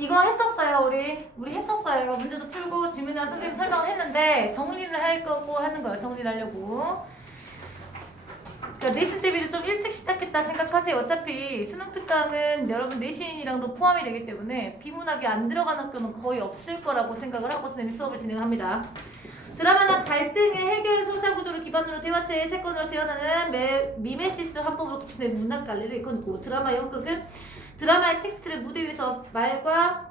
이거 했었어요. 우리 했었어요. 이거 문제도 풀고 질문이랑 선생님 설명을 했는데 정리를 할 거고 하는 거예요. 정리를 하려고. 그러니까 내신 대비를 좀 일찍 시작했다 생각하세요. 어차피 수능 특강은 여러분 내신이랑도 포함이 되기 때문에 비문학이 안 들어간 학교는 거의 없을 거라고 생각을 하고 선생님이 수업을 진행합니다. 드라마는 갈등의 해결 소사 구조를 기반으로 대화체의 세건으로 재현하는 미메시스 화법으로 구성된 문학 관리를 일컫고, 드라마 연극은 드라마의 텍스트를 무대 위에서 말과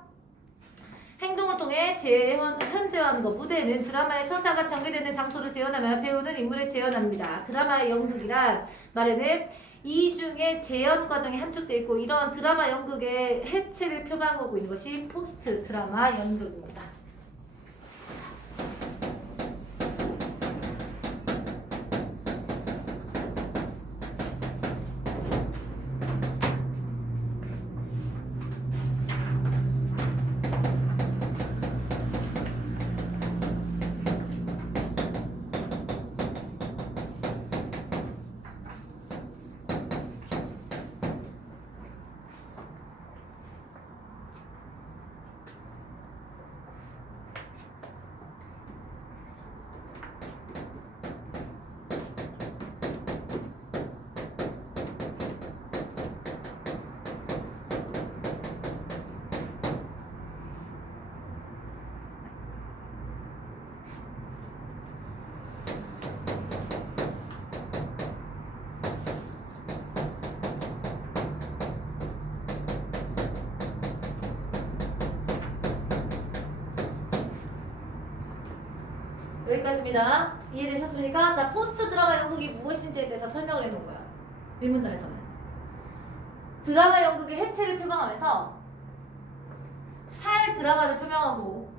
행동을 통해 현재화하는 것. 무대는 드라마의 서사가 전개되는 장소를 재현하며 배우는 인물을 재현합니다. 드라마의 연극이란 말에는 이중의 재현 과정이 함축되어 있고, 이런 드라마 연극의 해체를 표방하고 있는 것이 포스트 드라마 연극입니다. 여기까지입니다. 이해되셨습니까? 자, 포스트 드라마 연극이 무엇인지에 대해서 설명을 해놓은 거야. 일문단에서는. 드라마 연극의 해체를 표방하면서 할 드라마를 표명하고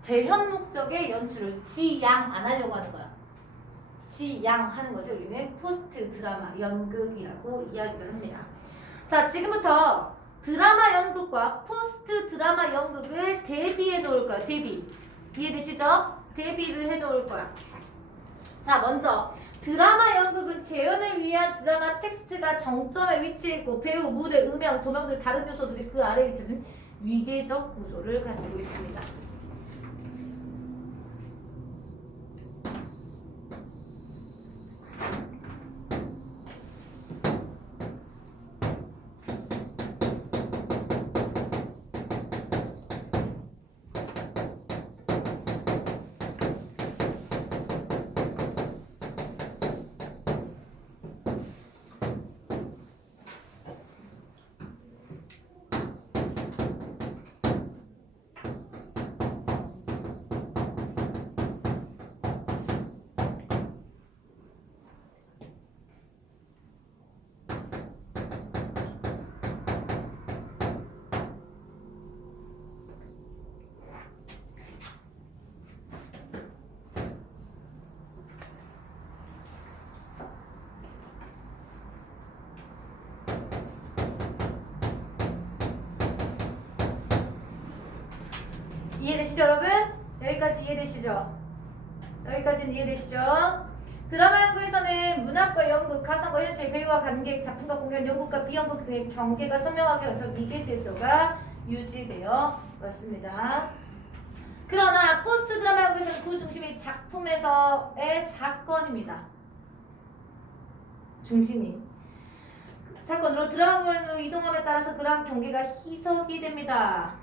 재현 목적의 연출을 지양 안 하려고 하는 거야. 지양하는 것을 우리는 포스트 드라마 연극이라고 이야기를 합니다. 자, 지금부터 드라마 연극과 포스트 드라마 연극을 대비해 놓을 거야. 대비. 이해되시죠? 대비를 해 놓을 거야. 자, 먼저 드라마 연극은 재현을 위한 드라마 텍스트가 정점에 위치해 있고, 배우, 무대, 음향, 조명 등 다른 요소들이 그 아래에 위치하는 위계적 구조를 가지고 있습니다. 이해되시죠, 여러분? 여기까지 이해되시죠? 여기까지는 이해되시죠? 드라마 연극에서는 문학과 연극, 가상과 현실, 배우와 관객, 작품과 공연, 연극과 비연극 등의 경계가 선명하게 얹혀 위계 질서가 유지되어 왔습니다. 그러나 포스트 드라마 연극에서는 그 중심이 작품에서의 사건입니다. 중심이 사건으로 드라마로 이동함에 따라서 그러한 경계가 희석이 됩니다.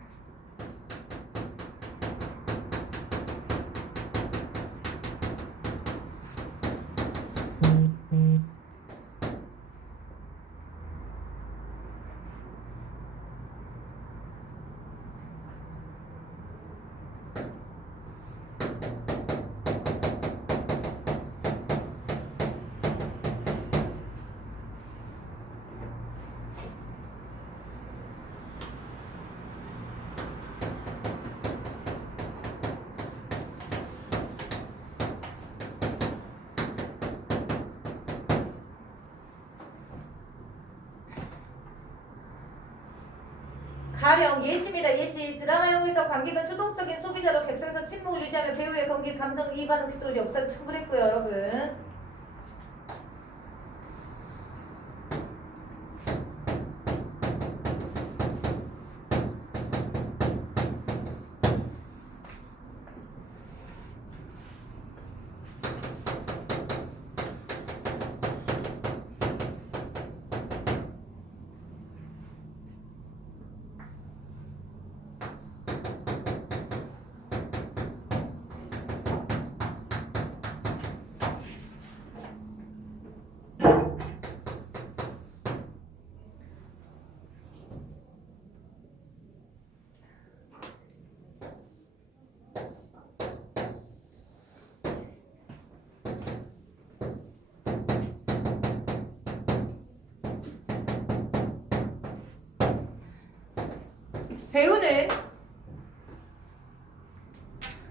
가령 예시입니다. 예시. 드라마 연극에서 관객은 수동적인 소비자로 객석에서 침묵을 유지하며 배우의 관객 감정이입하는 시도로 역사를 충분했고요, 여러분. 배우는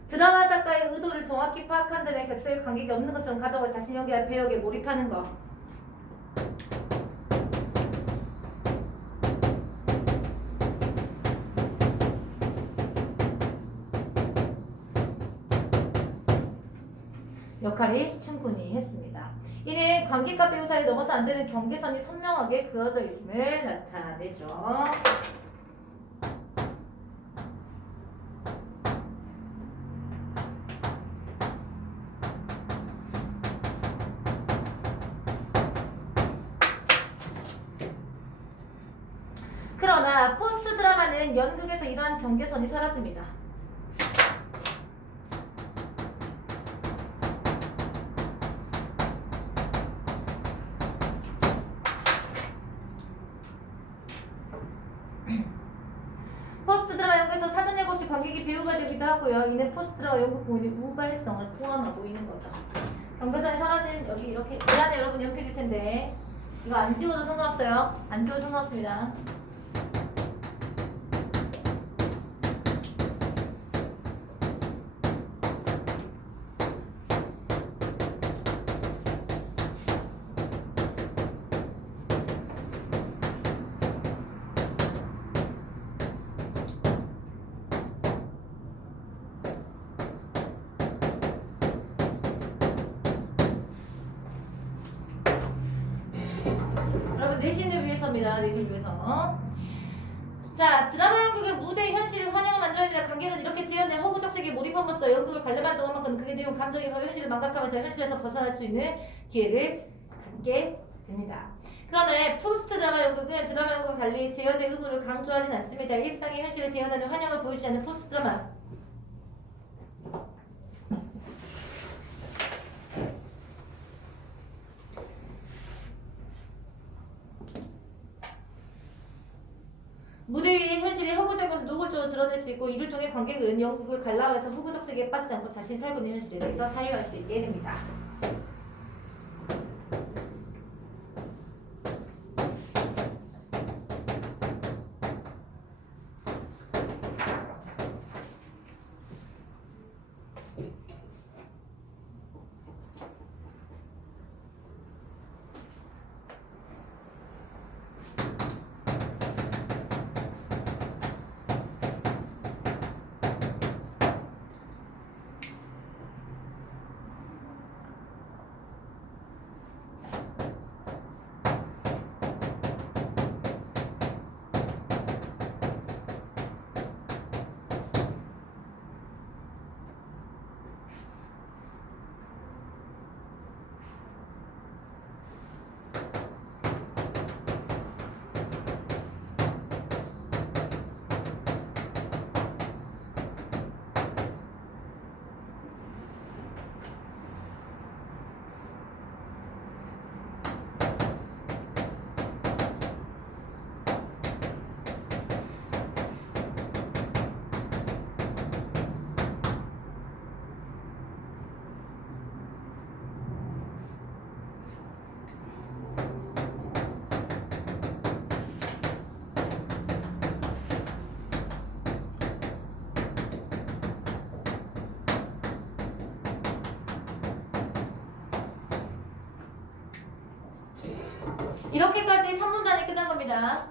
드라마 작가의 의도를 정확히 파악한 다음에 객석에 관객이 없는 것처럼 가져와 자신 연기할 배역에 몰입하는 거. 역할이 충분히 했습니다. 이는 관객과 배우 사이에 넘어서 안 되는 경계선이 선명하게 그어져 있음을 나타내죠. 그러나 포스트 드라마는 연극에서 이러한 경계선이 사라집니다. 포스트 드라마 연극에서 사전 예고 없이 관객이 배우가 되기도 하고요. 이는 포스트 드라마 연극 공연의 우발성을 포함하고 있는 거죠. 경계선이 사라진 여기 이렇게 이 안에 여러분 연필일 텐데 이거 안 지워도 상관없어요. 안 지워도 상관없습니다. 여러분 내신을 위해서입니다. 내신을 위해서. 자, 드라마 연극의 무대 현실을 환영을 만들어냅니다. 관객은 이렇게 지어낸 허구적색에 몰입함으로써 연극을 관람한 동안만큼 그의 내용, 감정이 현실을 망각하면서 현실에서 벗어날 수 있는 기회를 갖게 됩니다. 그러나 포스트 드라마 연극은 드라마 연극과 달리 재현의 의무를 강조하진 않습니다. 일상의 현실을 재현하는 환영을 보여주지 않는 포스트 드라마. 무대 위의 현실이 허구적인 것을 노골적으로 드러낼 수 있고 이를 통해 관객은 연극을 관람하면서 허구적 세계에 빠지지 않고 자신이 살고 있는 현실에 대해서 사유할 수 있게 됩니다. 이렇게까지 3문단이 끝난 겁니다.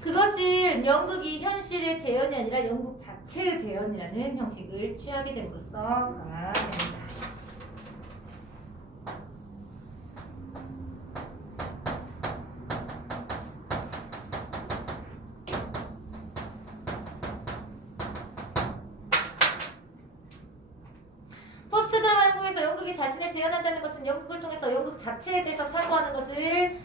그것은 연극이 현실의 재현이 아니라 연극 자체의 재현이라는 형식을 취하게 됨으로써 강화됩니다. 포스트 드라마 연극에서 연극이 자신을 재현한다는 것은 연극을 통해서 연극 자체에 대해서 사고하는 것이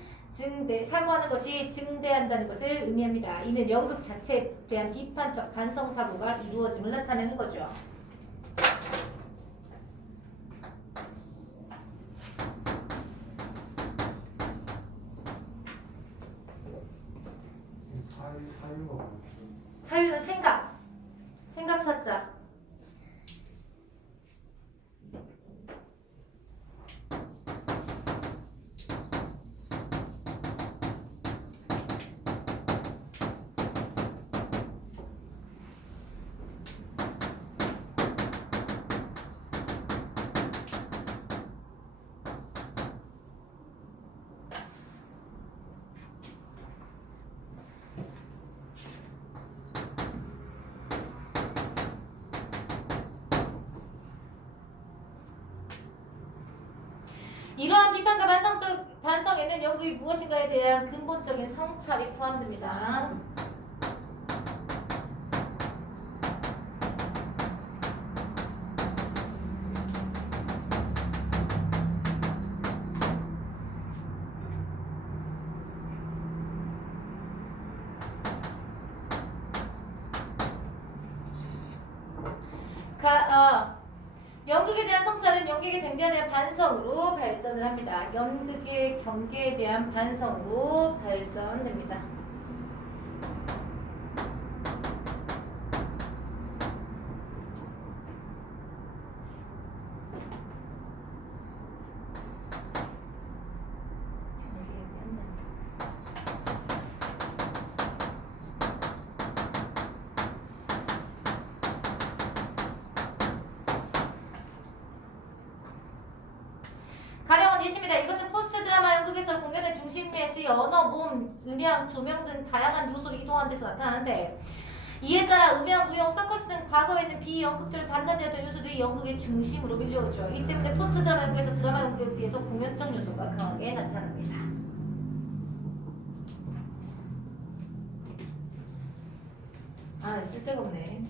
증대한다는 것을 의미합니다. 이는 연극 자체에 대한 비판적 반성 사고가 이루어짐을 나타내는 거죠. 사유는 생각 사자. 이러한 비판과 반성에는 연극이 무엇인가에 대한 근본적인 성찰이 포함됩니다. 연극에 대한 성찰은 연극의 경계에 대한 반성으로 발전을 합니다. 연극의 경계에 대한 반성으로 발전됩니다. 가령은 예시입니다. 이것은 포스트 드라마 연극에서 공연의 중심에 쓰여 언어, 몸, 음향, 조명 등 다양한 요소를 이동하는 데서 나타나는데 이에 따라 음향, 무용, 서커스 등 과거에는 비연극적으로 판단되었던 요소들이 연극의 중심으로 밀려오죠. 이 때문에 포스트 드라마 연극에서 드라마 연극에 비해서 공연적 요소가 강하게 나타납니다. 아, 쓸데가 없네.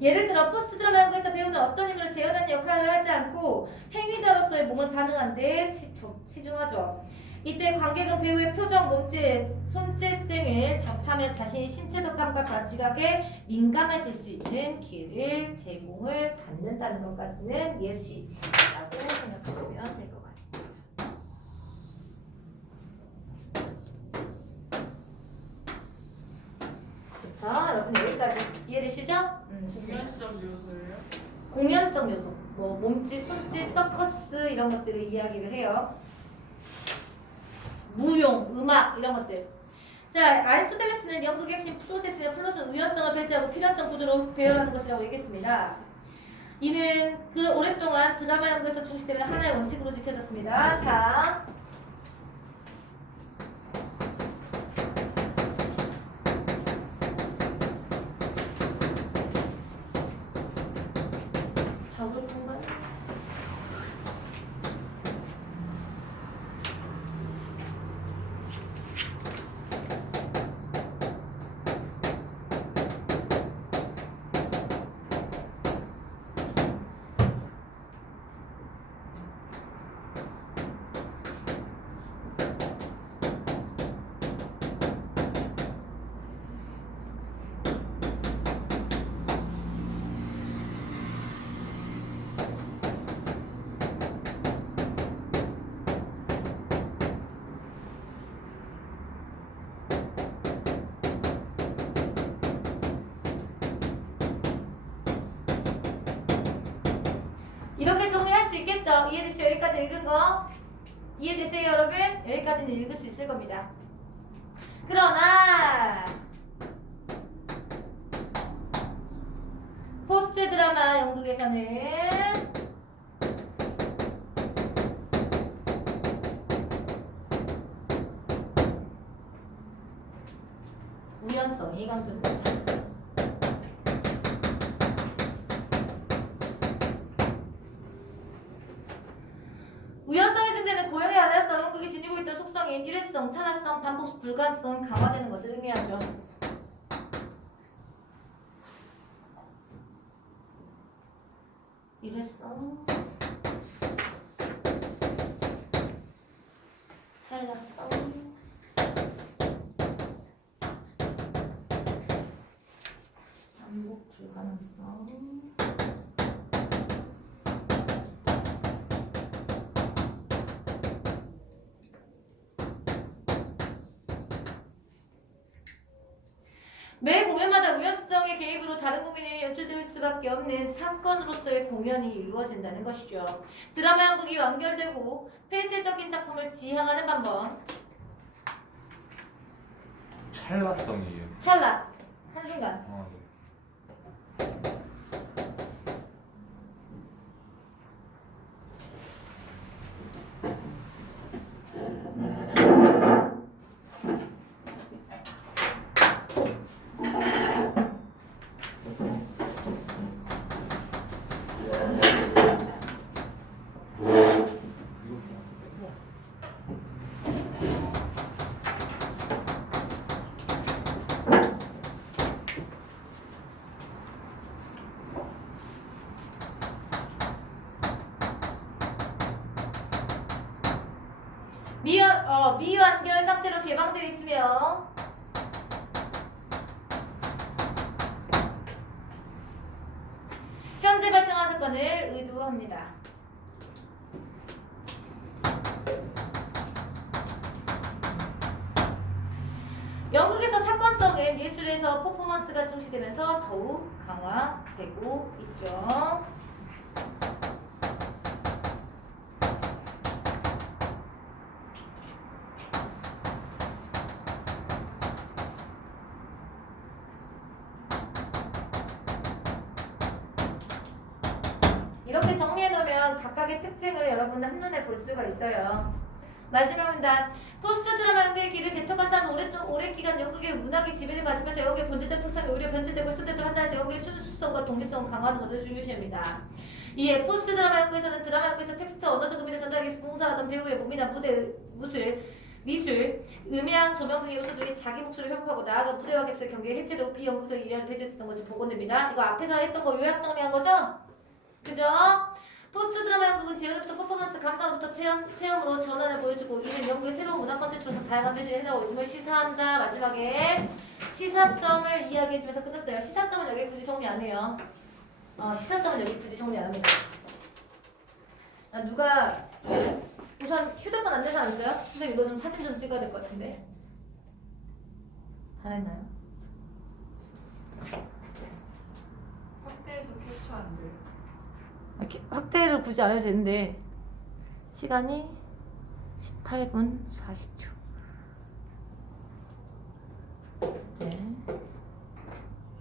예를 들어 포스트 드라마 연구에서 배우는 어떤 인물을 재현하는 역할을 하지 않고 행위자로서의 몸을 반응한 데 치중하죠. 이때 관객은 배우의 표정, 몸짓, 손짓 등을 접하며 자신의 신체적 감각과 지각에 민감해질 수 있는 기회를 제공을 받는다는 것까지는 예시라고 생각하시면 될 것 같습니다. 그렇죠? 여러분 여기까지 이해되시죠? 공연적 요소예요? 공연적 요소, 뭐 몸짓, 손짓, 서커스 이런 것들을 이야기를 해요. 무용, 음악 이런 것들. 자, 아리스토텔레스는 연극의 핵심 프로세스의 플롯은 우연성을 배제하고 필연성 구조로 배열하는 것이라고 얘기했습니다. 이는 그 오랫동안 드라마 연극에서 중시되면 하나의 원칙으로 지켜졌습니다. 자, 적을 건가요? 이렇게 정리할 수 있겠죠? 이해되시죠? 여기까지 읽은 거 이해되세요 여러분? 여기까지는 읽을 수 있을 겁니다. 그러나 포스트 드라마 연극에서는 우연성이 강조됩니다. 우연성이 증대는 고용의 안할성, 연극이 지니고 있던 속성인 일회성, 찬화성, 반복 불가성 강화되는 것을 의미하죠. 일회성, 찬화성, 반복 불가능성. 매 공연마다 우연성의 개입으로 다른 공연이 연출될 수밖에 없는 사건으로서의 공연이 이루어진다는 것이죠. 드라마 연극이 완결되고 폐쇄적인 작품을 지향하는 방법. 찰나성이에요. 찰나, 한순간. 네. 미완결 상태로 개방되어 있으며 현재 발생한 사건을 의도합니다. 영국에서 사건성은 예술에서 퍼포먼스가 중시되면서 더욱 강화되고 있죠. 이렇게 정리해놓으면 각각의 특징을 여러분들 한눈에 볼 수가 있어요. 마지막입니다. 포스트 드라마 연극의 길을 개척한 사람은 오랜 기간 영국의 문학이 지배를 받으면서 영국의 본질적 특성이 오히려 변질되고 있었대도 한다면서 영국의 순수성과 독립성을 강화하는 것을 중요시합니다. 이에 포스트 드라마 연극에서는 드라마 연극에서 텍스트, 언어적 의미를 전달하기 위해서 봉사하던 배우의 몸이나 무대, 미술, 음향, 조명 등의 요소들이 자기 목소리를 회복하고 나아가 무대와 객석의 경계에 해체되고 비영국적 일련을 배제했던 것이 복원됩니다. 이거 앞에서 했던 거 요약 정리한 거죠? 그죠? 포스트 드라마 연극은 재현부터 퍼포먼스, 감상부터 체험으로 전환을 보여주고 이는 영국의 새로운 문화 콘텐츠로서 다양한 표현을 해나가고 있음을 시사한다. 마지막에 시사점을 이야기해주면서 끝났어요. 시사점은 여기 굳이 정리 안 해요. 시사점은 여기 굳이 정리 안 합니다. 누가 우선 휴대폰 안 내서 안 써요? 선생님 이거 좀 사진 좀 찍어야 될 것 같은데. 다 했나요? 확대해서 캡처 안 돼요. 이렇게 확대를 굳이 안 해도 되는데 시간이 18분 40초. 네,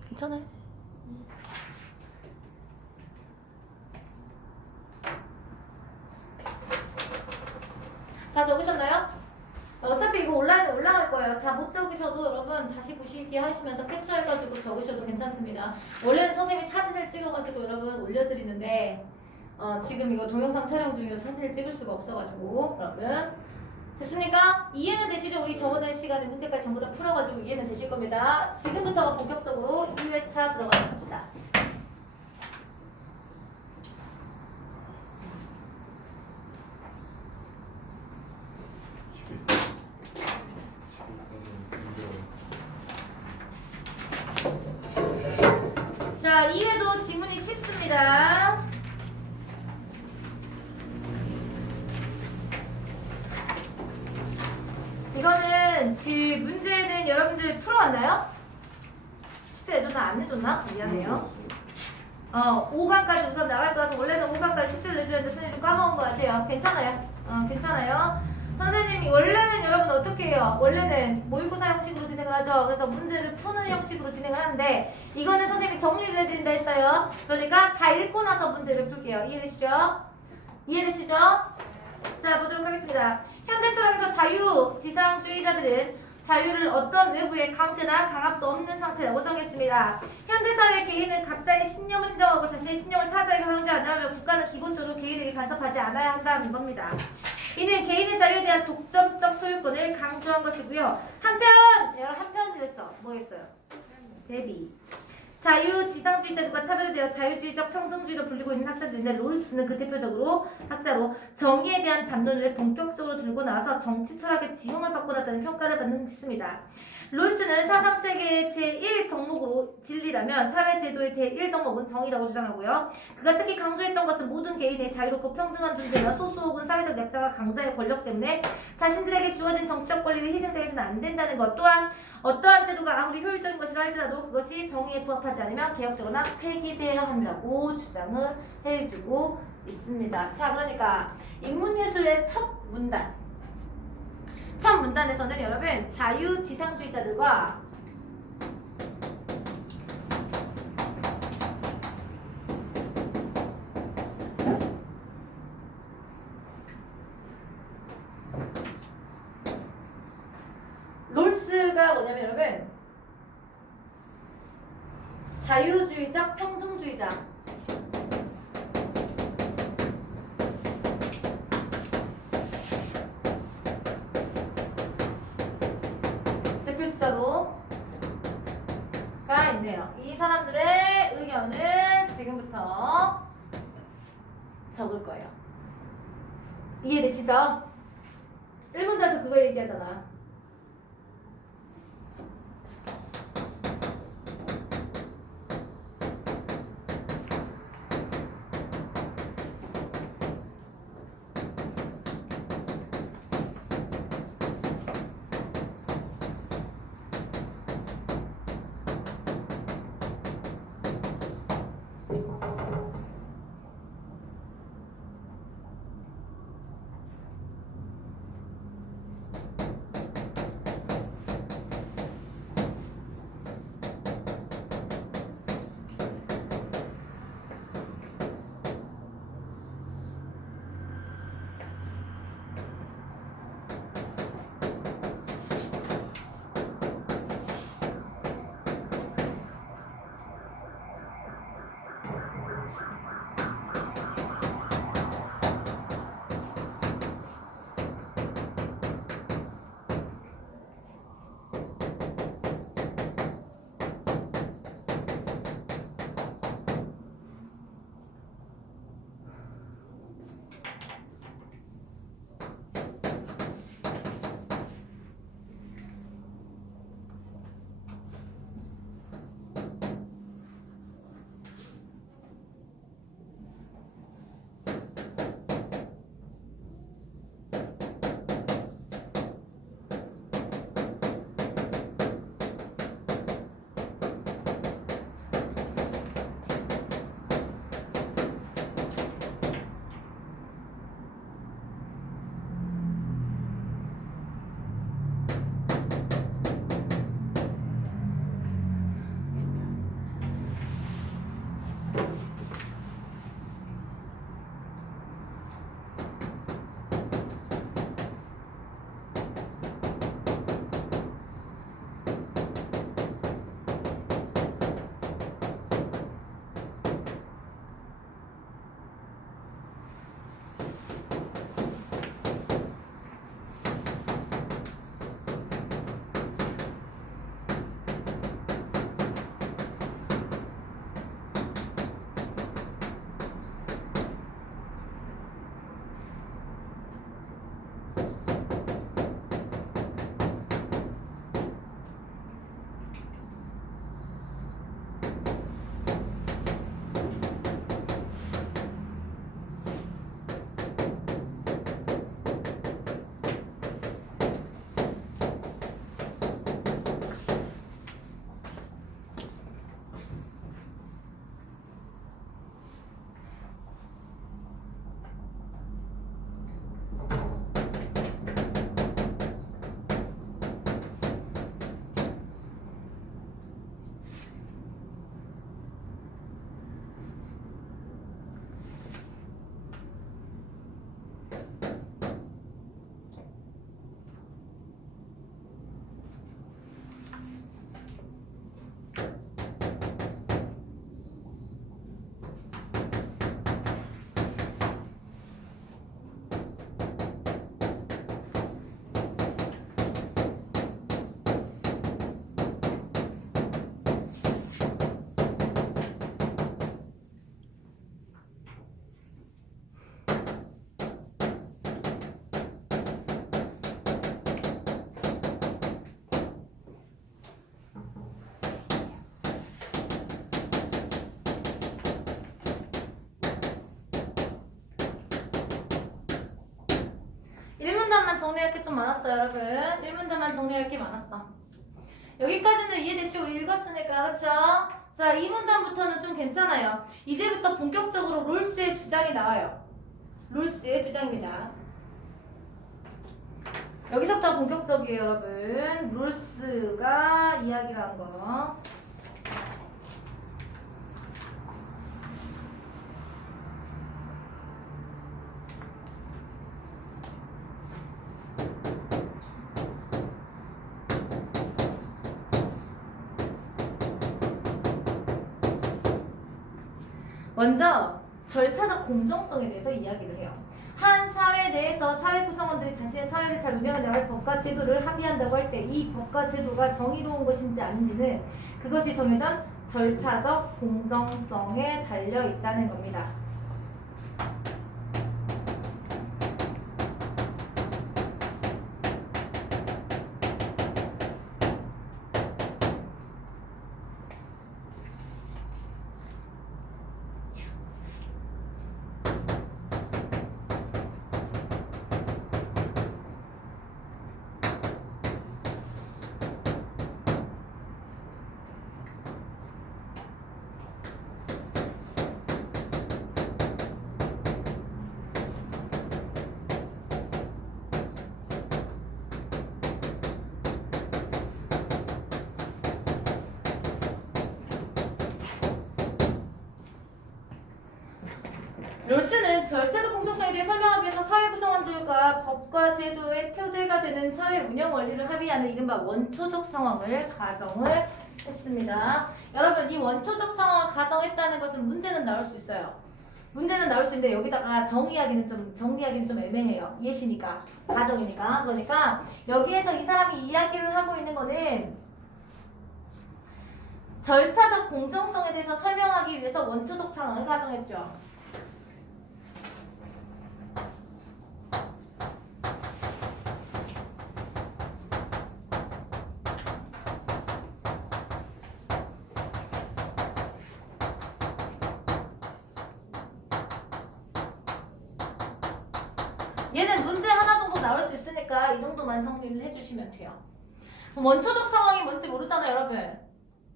괜찮아요. 다 적으셨나요? 어차피 이거 온라인에 올라갈 거예요. 다 못 적으셔도 여러분 다시 보시기 하시면서 캡처해가지고 적으셔도 괜찮습니다. 원래는 선생님이 사진을 찍어가지고 여러분 올려드리는데 지금 이거 동영상 촬영 중이어서 사진을 찍을 수가 없어가지고 여러분 됐습니까? 이해는 되시죠? 우리 저번에 시간에 문제까지 전부 다 풀어가지고 이해는 되실 겁니다. 지금부터가 본격적으로 2회차 들어가도록 합시다. 자, 2회도 지문이 쉽습니다. 이거는 그 문제는 여러분들 풀어왔나요? 숙제 해줬나 안 해줬나? 미안해요. 5강까지 우선 나갈 거라서 원래는 5강까지 숙제를 내줘야 되는데 선생님 좀 까먹은 것 같아요. 괜찮아요. 괜찮아요. 선생님이 원래는 여러분 어떻게 해요? 원래는 모의고사 형식으로 진행을 하죠. 그래서 문제를 푸는 형식으로 진행을 하는데 이거는 선생님이 정리를 해드린다 했어요. 그러니까 다 읽고 나서 문제를 풀게요. 이해되시죠? 이해되시죠? 자, 보도록 하겠습니다. 현대 철학에서 자유지상주의자들은 자유를 어떤 외부의 강제나 강압도 없는 상태라고 정했습니다. 현대사회 개인은 각자의 신념을 인정하고 자신의 신념을 타자에게 강조하지 않으며 국가는 기본적으로 개인에게 간섭하지 않아야 한다는 겁니다. 이는 개인의 자유에 대한 독점적 소유권을 강조한 것이고요. 한편 그랬어. 뭐겠어요? 대비. 자유지상주의자들과 차별되어 자유주의적 평등주의로 불리고 있는 학자들인데 롤스는 그 대표적으로 학자로 정의에 대한 담론을 본격적으로 들고 나와서 정치 철학의 지형을 바꿔놨다는 평가를 받는 것입니다. 롤스는 사상체계의 제1덕목으로 진리라면 사회제도의 제1덕목은 정의라고 주장하고요. 그가 특히 강조했던 것은 모든 개인의 자유롭고 평등한 존재나 소수 혹은 사회적 약자가 강자의 권력 때문에 자신들에게 주어진 정치적 권리를 희생당해서는 안 된다는 것, 또한 어떠한 제도가 아무리 효율적인 것이라 할지라도 그것이 정의에 부합하지 않으면 개혁되거나 폐기되어야 한다고 주장을 해주고 있습니다. 자, 그러니까 인문예술의 첫 문단에서는 여러분 자유지상주의자들과 롤스가 뭐냐면 여러분 자유주의적 평등주의자 대표주자로가 있네요. 이 사람들의 의견을 지금부터 적을 거예요. 이해되시죠? 1문단에서 그거 얘기하잖아. 정리할 게 좀 많았어요, 여러분. 1문단만 정리할 게 많았어. 여기까지는 이해되시고 우리 읽었으니까, 그쵸? 자, 2문단부터는 좀 괜찮아요. 이제부터 본격적으로 롤스의 주장이 나와요. 롤스의 주장입니다. 여기서부터 본격적이에요, 여러분. 롤스가 이야기를 한 거. 먼저 절차적 공정성에 대해서 이야기를 해요. 한 사회 내에서 사회 구성원들이 자신의 사회를 잘 운영해 나갈 법과 제도를 합의한다고 할 때 이 법과 제도가 정의로운 것인지 아닌지는 그것이 정해진 절차적 공정성에 달려 있다는 겁니다. 롤스는 절차적 공정성에 대해 설명하기 위해서 사회 구성원들과 법과 제도의 토대가 되는 사회 운영 원리를 합의하는 이른바 원초적 상황을 가정을 했습니다. 여러분, 이 원초적 상황을 가정했다는 것은 문제는 나올 수 있어요. 문제는 나올 수 있는데 여기다가 정의하기는 좀 애매해요. 예시니까, 가정이니까. 그러니까 여기에서 이 사람이 이야기를 하고 있는 거는 절차적 공정성에 대해서 설명하기 위해서 원초적 상황을 가정했죠. 얘는 문제 하나 정도 나올 수 있으니까 이 정도만 정리를 해주시면 돼요. 원초적 상황이 뭔지 모르잖아요, 여러분.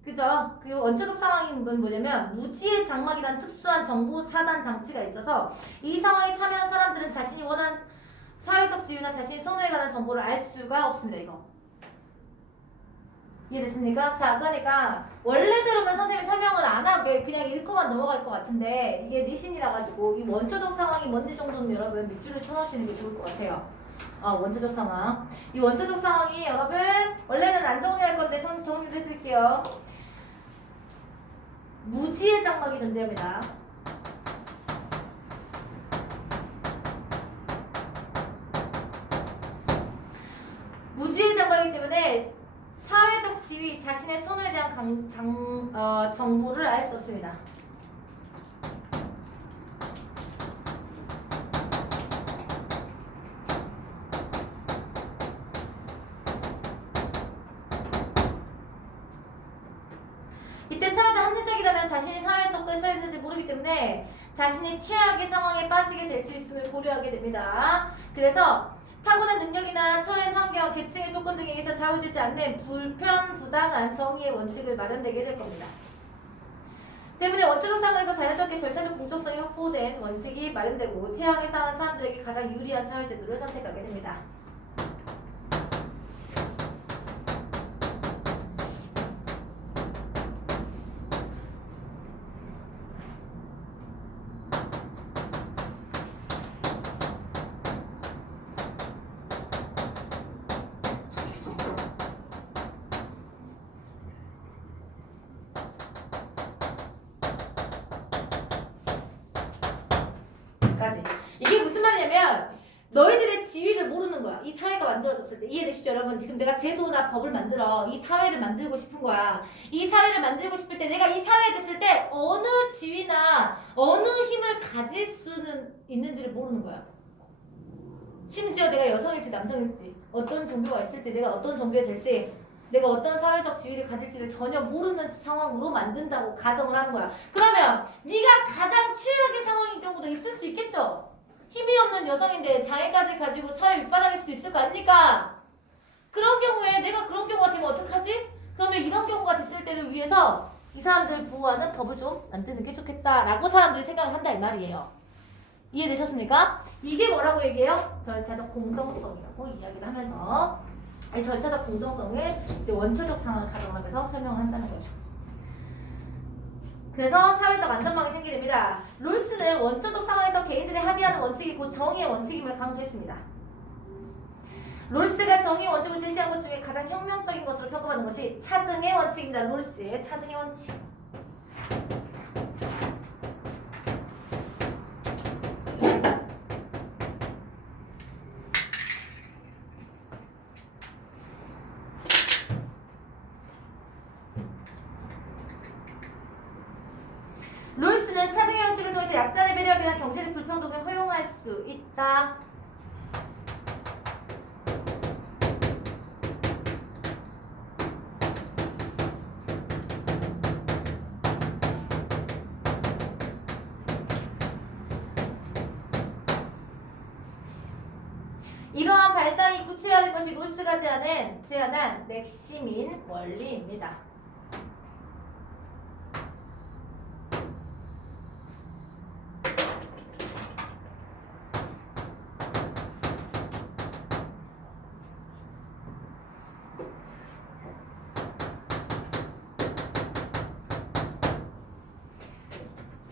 그죠? 그 원초적 상황이 뭐냐면 무지의 장막이란 특수한 정보 차단 장치가 있어서 이 상황에 참여한 사람들은 자신이 원하는 사회적 지위나 자신이 선호에 관한 정보를 알 수가 없습니다. 이거 이해됐습니까? 자, 그러니까 원래대로면 선생님이 설명을 안 하고 그냥 읽고만 넘어갈 것 같은데 이게 니신이라 가지고 이 원초적 상황이 뭔지 정도는 여러분 밑줄을 쳐놓으시는 게 좋을 것 같아요. 원초적 상황. 이 원초적 상황이 여러분 원래는 안 정리할 건데 정리를 해드릴게요. 무지의 장막이 존재합니다. 무지의 장막이기 때문에 사회적 지위, 자신의 선호에 대한 정보를 알 수 없습니다. 이때 참여자 합리적이라면 자신이 사회에 접근에 처했는지 모르기 때문에 자신이 최악의 상황에 빠지게 될 수 있음을 고려하게 됩니다. 그래서 타고난 능력이나 처한 환경, 계층의 조건 등에 의해서 좌우되지 않는 불편, 부당한 정의의 원칙을 마련되게 될 겁니다. 때문에 원초적 상황에서 자연스럽게 절차적 공정성이 확보된 원칙이 마련되고 최악의 상황은 사람들에게 가장 유리한 사회제도를 선택하게 됩니다. 이게 무슨 말이냐면 너희들의 지위를 모르는 거야. 이 사회가 만들어졌을 때. 이해되시죠 여러분? 지금 내가 제도나 법을 만들어 이 사회를 만들고 싶은 거야. 이 사회를 만들고 싶을 때 내가 이 사회에 됐을 때 어느 지위나 어느 힘을 가질 수는 있는지를 모르는 거야. 심지어 내가 여성일지 남성일지 어떤 종교가 있을지 내가 어떤 종교가 될지 내가 어떤 사회적 지위를 가질지를 전혀 모르는 상황으로 만든다고 가정을 하는 거야. 그러면 네가 가장 최악의 상황인 경우도 있을 수 있겠죠? 힘이 없는 여성인데 장애까지 가지고 사회 밑바닥일 수도 있을 거 아닙니까? 그런 경우에 내가 그런 경우가 되면 어떡하지? 그러면 이런 경우가 됐을 때를 위해서 이 사람들 보호하는 법을 좀 만드는 게 좋겠다라고 사람들이 생각을 한다 이 말이에요. 이해되셨습니까? 이게 뭐라고 얘기해요? 절차적 공정성이라고 이야기를 하면서 이 절차적 공정성을 이제 원초적 상황을 가정하면서 설명을 한다는 거죠. 그래서 사회적 안전망이 생기게 됩니다. 롤스는 원초적 상황에서 개인들이 합의하는 원칙이 곧 정의의 원칙임을 강조했습니다. 롤스가 정의의 원칙을 제시한 것 중에 가장 혁명적인 것으로 평가받는 것이 차등의 원칙입니다. 롤스의 차등의 원칙. 롤스는 차등의 원칙을 통해서 약자를 배려하기 위한 경제적 불평등을 허용할 수 있다. 이러한 발상이 구체화된 것이 롤스가 제안한 맥시민 원리입니다.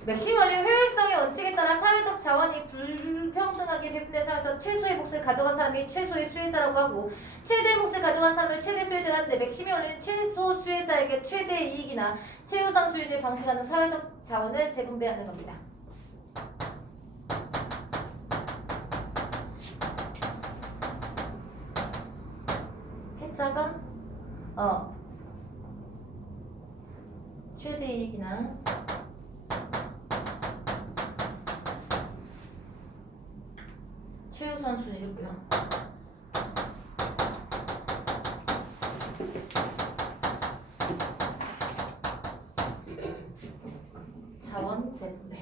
맥시멀리 효율성의 원칙에 따라 사회적 자원이 불평등하게 배분된 사회에서 최소의 몫을 가져간 사람이 최소의 수혜자라고 하고 최대의 몫을 가져간 사람을 최대 수혜자를 하는데 맥시멀리는 최소 수혜자에게 최대의 이익이나 최우선 수익을 방식하는 사회적 자원을 재분배하는 겁니다. 해자가 최대 이익이나 최우선 순위고요. 자원 재분배.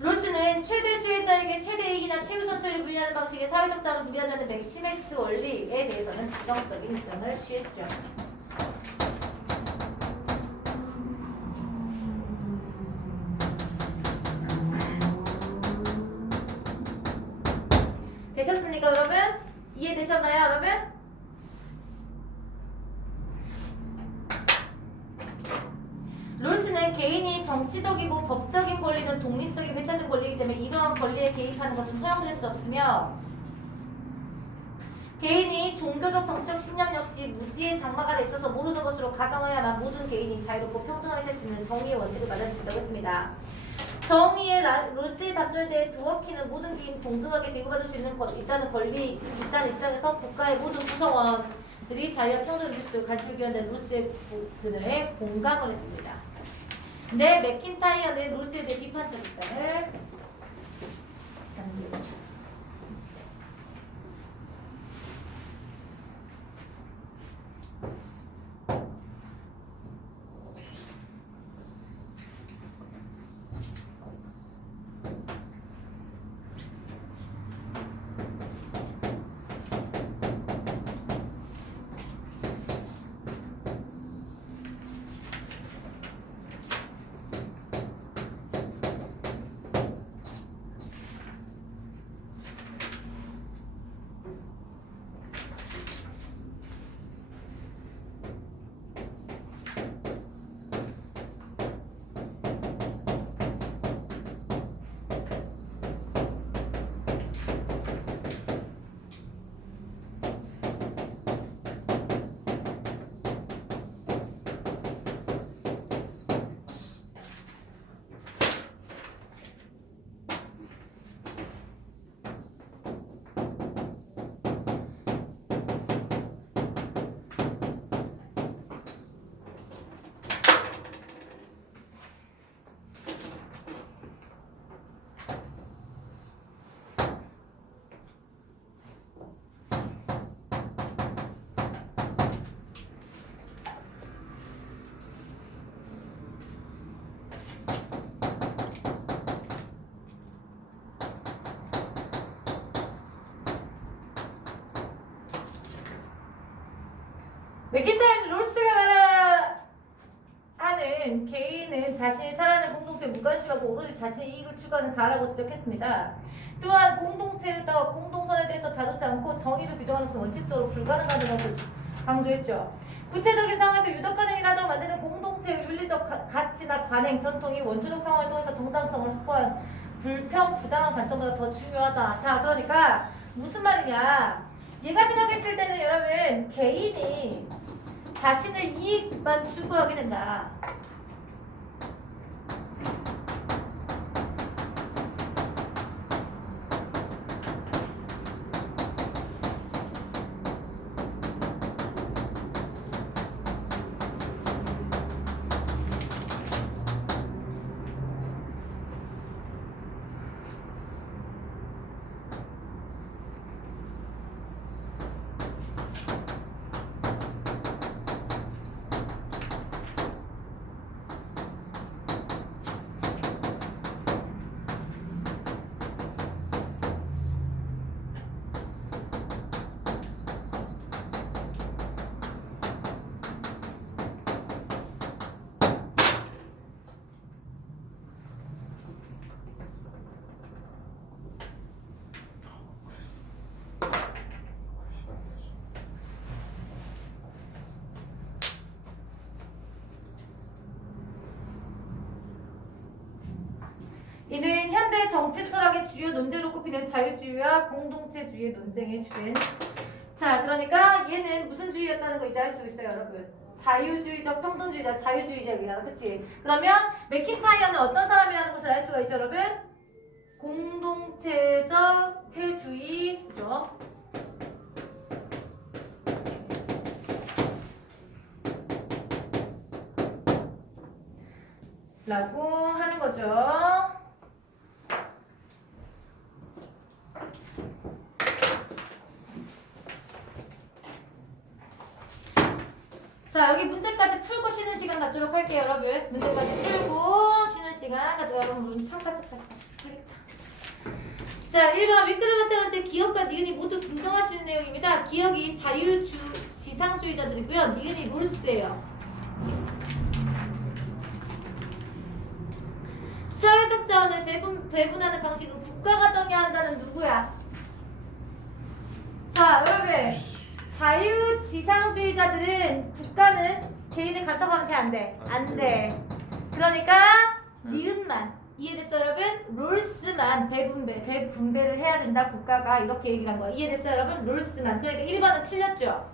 롤스는 최대 수혜자에게 최대 이익이나 최우선 수혜를 분리하는 방식의 사회적 자원을 분리한다는 맥시맥스 원리에 대해서는 부정적인 입장을 취했죠. 되셨습니까, 여러분? 이해되셨나요, 여러분? 롤스는 개인이 정치적이고 법적인 권리는 독립적인 배타적 권리이기 때문에 이러한 권리에 개입하는 것은 허용될 수 없으며 개인이 종교적 정치적 신념 역시 무지의 장막 아래 있어서 모르는 것으로 가정해야만 모든 개인이 자유롭고 평등하게 살 수 있는 정의의 원칙을 받을 수 있다고 했습니다. 정의의 롤스의 담론에 대해 두어키는 모든 개인이 동등하게 대우받을 수 있는 있다는 입장에서 국가의 모든 구성원들이 자유와 평등을 누릴 수 있도록 간섭을 기한다는 롤스의 근거에 공감을 했습니다. 네, 맥킨타이어는 롤스에 대해 비판적 입장을 잠시만요. 맥킨타이어는 롤스가 말하는 개인은 자신이 살아가는 공동체에 무관심하고 오로지 자신의 이익을 추구하는 자라고 지적했습니다. 또한 공동체에 따라 공동선에 대해서 다루지 않고 정의를 규정하는 것은 원칙적으로 불가능하다는 것을 강조했죠. 구체적인 상황에서 유독 가능이라도 만드는 공동체의 윤리적 가치나 관행, 전통이 원초적 상황을 통해서 정당성을 확보한 불평, 부당한 관점보다 더 중요하다. 자, 그러니까 무슨 말이냐. 얘가 생각했을 때는 여러분 개인이 자신의 이익만 추구하게 된다. 현대 정치 철학의 주요 논제로 꼽히는 자유주의와 공동체주의의 논쟁의 주된. 자, 그러니까 얘는 무슨 주의였다는 거 이제 알 수 있어요, 여러분. 자유주의적, 평등주의자, 자유주의적이야, 그치? 그러면 맥킨타이어는 어떤 사람이라는 것을 알 수가 있죠, 여러분? 공동체적 체주의, 그죠? 라고 하는 거죠. 자, 여기 문제까지 풀고 쉬는 시간 갖도록 할게요, 여러분. 문제까지 풀고 쉬는 시간 갖도록 여러분 우리 3까지까지 하겠다. 자, 1번 윗그릇 같은 때 기억과 니은이 모두 긍정할 수 있는 내용입니다. 기억이 지상주의자들이고요. 니은이 롤스예요. 사회적 자원을 배분하는 방식은 국가가 정해야 한다는 누구야? 자, 여러분. 자유지상주의자들은 국가는 개인을 간섭하면 안 돼. 안 돼. 그러니까 니은만. 이해됐어, 여러분? 롤스만 배분배를 해야 된다, 국가가. 이렇게 얘기를 한 거야. 이해됐어, 여러분? 롤스만. 그러니까 1번은 틀렸죠?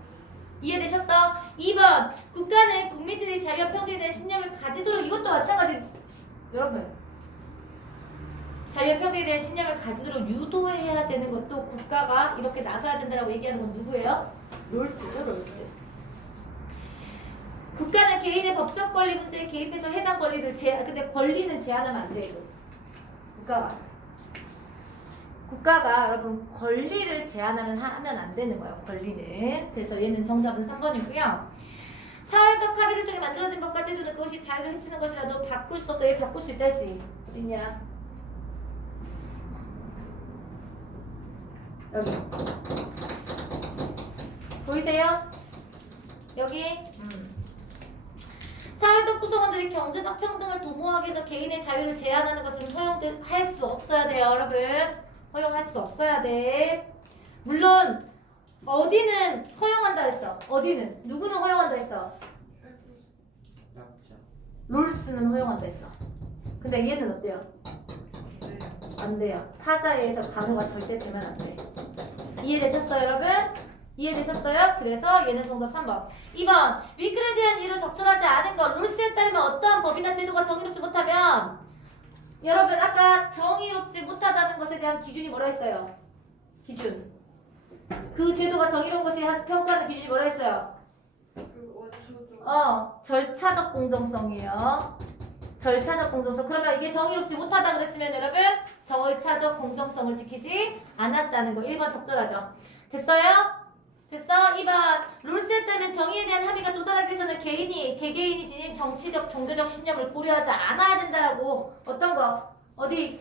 이해되셨어? 2번. 국가는 국민들이 자유와 평등에 대한 신념을 가지도록, 이것도 마찬가지. 여러분. 자유와 평등에 대한 신념을 가지도록 유도해야 되는 것도 국가가 이렇게 나서야 된다고 얘기하는 건 누구예요? 롤스죠, 롤스. 국가는 개인의 법적 권리 문제에 개입해서 해당 권리를 근데 권리는 제한하면 안 돼, 이거. 국가가 여러분 권리를 제한하면 하면 안 되는 거예요, 권리는. 그래서 얘는 정답은 3번이고요. 사회적 합의를 통해 만들어진 법과 제도는 그것이 자유를 해치는 것이라도 바꿀 수 없다. 얘 바꿀 수 있다 했지? 어딨냐? 여기. 보이세요? 여기. 사회적 구성원들이 경제적 평등을 도모하기 위해서 개인의 자유를 제한하는 것은 허용할 수 없어야 돼요, 여러분. 허용할 수 없어야 돼. 물론 어디는 허용한다 했어. 어디는? 누구는 허용한다 했어? 롤스는 허용한다 했어. 근데 얘는 어때요? 안 돼요. 타자에 의해서 강요가 절대 되면 안 돼. 이해되셨어요, 여러분? 이해되셨어요? 그래서 얘는 정답 3번. 2번. 윗글에 대한 이유로 적절하지 않은 것. 롤스에 따르면 어떠한 법이나 제도가 정의롭지 못하면, 여러분 아까 정의롭지 못하다는 것에 대한 기준이 뭐라 했어요? 기준. 그 제도가 정의로운 것이 평가하는 기준이 뭐라 했어요? 절차적 공정성이에요. 절차적 공정성. 그러면 이게 정의롭지 못하다 그랬으면 여러분 절차적 공정성을 지키지 않았다는 거. 1번 적절하죠. 됐어요? 됐어? 2번. 롤스에 따르면 정의에 대한 합의가 도달하기 위해서는 개개인이 지닌 정치적, 종교적 신념을 고려하지 않아야 된다라고. 어떤 거? 어디?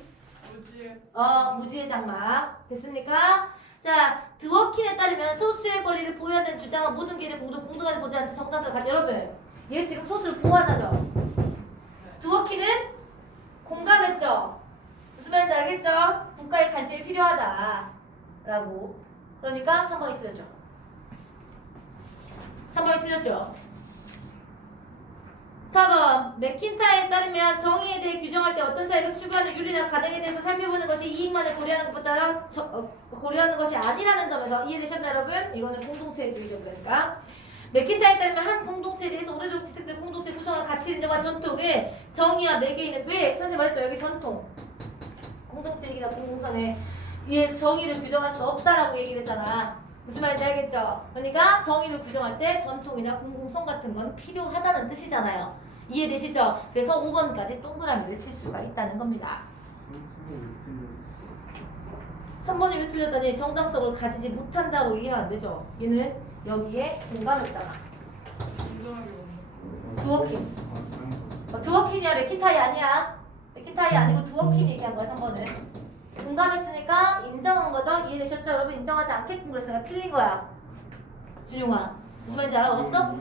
무지의 장막. 됐습니까? 자, 드워킨에 따르면 소수의 권리를 보호해야 되는 주장은 모든 개인의 공동하게 보지 않죠. 정당성을 가져. 여러분, 얘 지금 소수를 보호하자죠. 드워킨은 공감했죠. 무슨 말인지 알겠죠? 국가의 관심이 필요하다라고. 그러니까 3번이 틀렸죠. 3번이 틀렸죠. 4번. 맥킨타이어에 따르면 정의에 대해 규정할 때 어떤 사회가 추구하는 윤리나 가정에 대해서 살펴보는 것이 이익만을 고려하는 것보다 고려하는 것이 아니라는 점에서 이해되셨나요, 여러분? 이거는 공동체주의죠. 그러니까 맥킨타이어에 따르면 한 공동체에 대해서 오래도록 지속된 공동체 구성의 가치, 인정과 전통을 정의와 매개인은 왜? 선생님 말했죠. 여기 전통. 공동체이기나 공동선에 이 정의를 규정할 수 없다라고 얘기를 했잖아. 무슨 말인지 알겠죠? 그러니까 정의를 규정할 때 전통이나 공공성 같은 건 필요하다는 뜻이잖아요. 이해되시죠? 그래서 5번까지 동그라미를 칠 수가 있다는 겁니다. 3번이 왜 틀렸다니? 정당성을 가지지 못한다고 이해가 안 되죠? 얘는 여기에 공감했잖아. 드워킨. 드워킨이야, 맥킨타이 아니야. 맥킨타이 아니고 드워킨 얘기한 거야, 3번은. 공감했으니까 인정한 거죠? 이해되셨죠? 여러분 인정하지 않게끔 그랬으니까 틀린 거야. 준용아, 무슨 말인지 알아먹었어?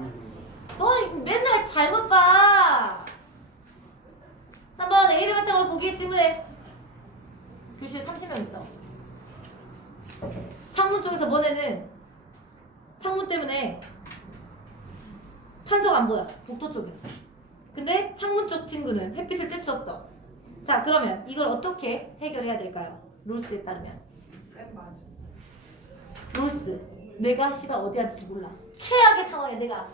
너 맨날 잘못 봐. 3번 A를 바탕으로 보기 질문해. 교실에 30명 있어. 창문 쪽에서 너네는 창문 때문에 판석 안 보여. 복도 쪽에. 근데 창문 쪽 친구는 햇빛을 쬐 수 없어. 자, 그러면 이걸 어떻게 해결해야 될까요? 롤스에 따르면. 네, 맞아. 롤스. 내가 씨발 어디 앉을지 몰라. 최악의 상황에 내가.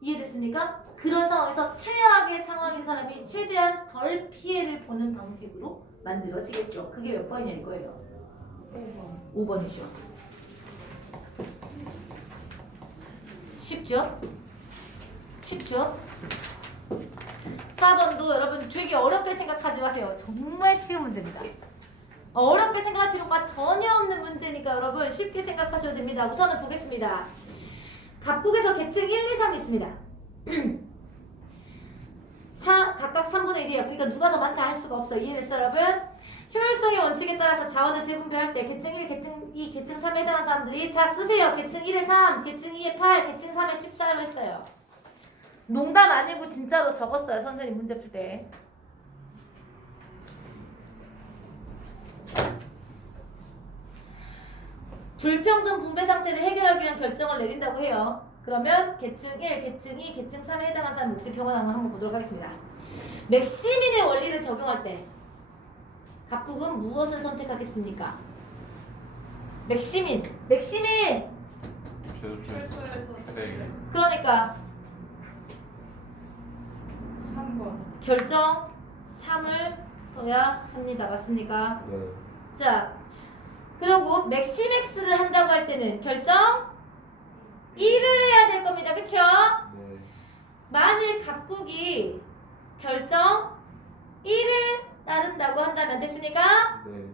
이해됐습니까? 그런 상황에서 최악의 상황인 사람이 최대한 덜 피해를 보는 방식으로 만들어지겠죠. 그게 몇 번이냐 이거예요. 5번이죠. 쉽죠? 쉽죠? 4번도 여러분 되게 어렵게 생각하지 마세요. 정말 쉬운 문제입니다. 어렵게 생각할 필요가 전혀 없는 문제니까 여러분 쉽게 생각하셔도 됩니다. 우선은 보겠습니다. 갑국에서 계층 1, 2, 3이 있습니다. 각각 3분의 1이에요. 그러니까 누가 더 많다 할 수가 없어요. 이해됐어요 여러분? 효율성의 원칙에 따라서 자원을 재분배할 때 계층 1, 계층 2, 계층 3에 해당하는 사람들이 자 쓰세요. 계층 1에 3, 계층 2에 8, 계층 3에 14로 했어요. 농담 아니고 진짜로 적었어요. 선생님 문제 풀 때. 불평등 분배 상태를 해결하기 위한 결정을 내린다고 해요. 그러면 계층 1, 계층 2, 계층 3에 해당하는 사람 몫의 평균함을 한번 보도록 하겠습니다. 맥시민의 원리를 적용할 때 각국은 무엇을 선택하겠습니까? 맥시민! 최소 최소에서 네. 그러니까 3번. 결정 3을 써야 합니다. 맞습니까? 네. 자, 그리고 맥시맥스를 한다고 할 때는 결정 1을 해야 될 겁니다. 그쵸? 네. 만일 각국이 결정 1을 따른다고 한다면 됐습니까? 네.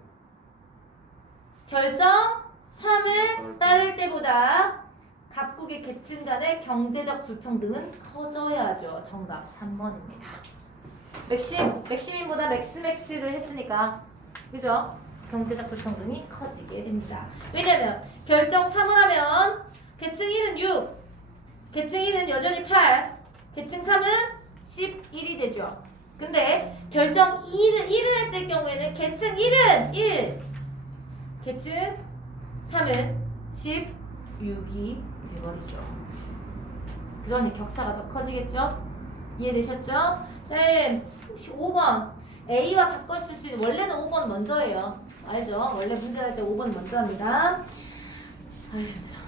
결정 3을 따를 때보다 각국의 계층 간의 경제적 불평등은 커져야죠. 정답 3번입니다. 맥시민보다 맥스맥스를 했으니까 그죠? 경제적 불평등이 커지게 됩니다. 왜냐면 결정 3을 하면 계층 1은 6, 계층 2는 여전히 8, 계층 3은 11이 되죠. 근데 결정 1을 했을 경우에는 계층 1은 1, 계층 3은 16이 되버리죠. 그러니 격차가 더 커지겠죠? 이해되셨죠? 다음 5번 A와 바꿨을 수 있는 원래는 5번 먼저예요. 알죠? 원래 문제 할 때 5번 먼저 합니다. 아유 힘들어.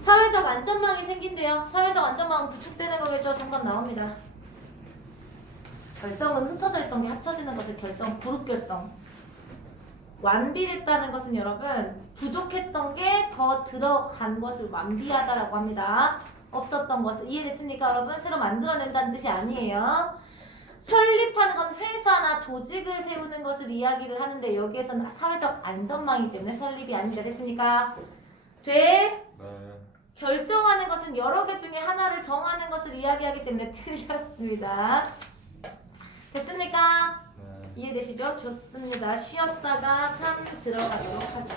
사회적 안전망이 생긴대요. 사회적 안전망은 구축되는 거겠죠? 정답 나옵니다. 결성은 흩어져 있던 게 합쳐지는 것을 결성, 그룹 결성. 완비됐다는 것은 여러분 부족했던 게 더 들어간 것을 완비하다라고 합니다. 없었던 것을 이해됐습니까 여러분? 새로 만들어낸다는 뜻이 아니에요. 설립하는 건 회사나 조직을 세우는 것을 이야기를 하는데 여기에서는 사회적 안전망이기 때문에 설립이 아니다. 됐습니까? 돼? 네. 결정하는 것은 여러 개 중에 하나를 정하는 것을 이야기하기 때문에 틀렸습니다. 됐습니까? 네. 이해되시죠? 좋습니다. 쉬었다가 3 들어가도록 하죠.